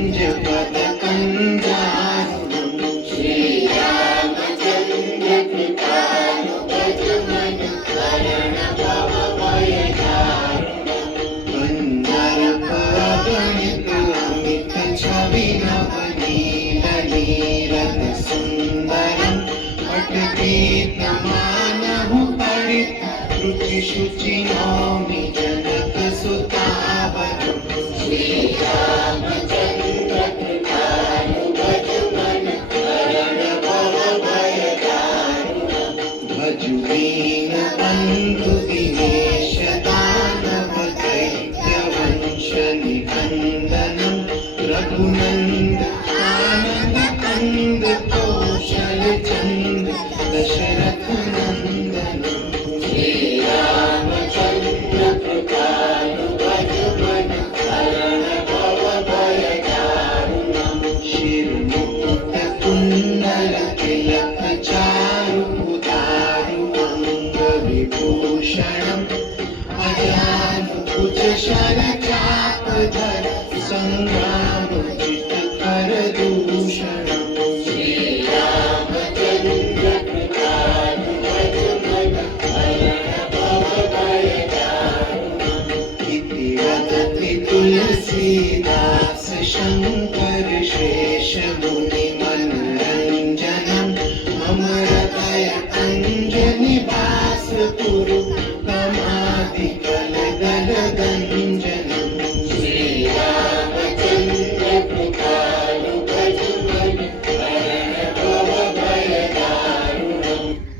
पञ्चपदकञ्जारुणं श्रीरामचन्द्र कृपालु भज मन हरण भव भयदारुणं वन्दरपगणित अमित छवि नवनील नीरद सुन्दरं पठतीतमानहु परित रुचि शुचि नौमि जनक सुतावरं श्रीरामचन्द्र कृपालु भज मन हरण भव भयदारुणं भजु दीन बन्धु दिनेश दानव दैत्य वंश निकन्दनं रघुनन्द आनन्द कंद कौशल चन्द्र दशरथ नन्दनं श्रीरामचन्द्र कृपालु भज मन हरण भव भयदारुणं शिरमुकुट कुण्डल तिलक चारु उदारु अंग विभूषणं अजानुकुच शर चापधर संग्रामोचित कर दूषणं श्रीरामचन्द्र कृपालु भज मन हरण भव भयदारुणं इति वदति तुलसीदास शङ्कर शेष मुनि मनरञ्जनं मम हृदय अञ्जनि वास कुरु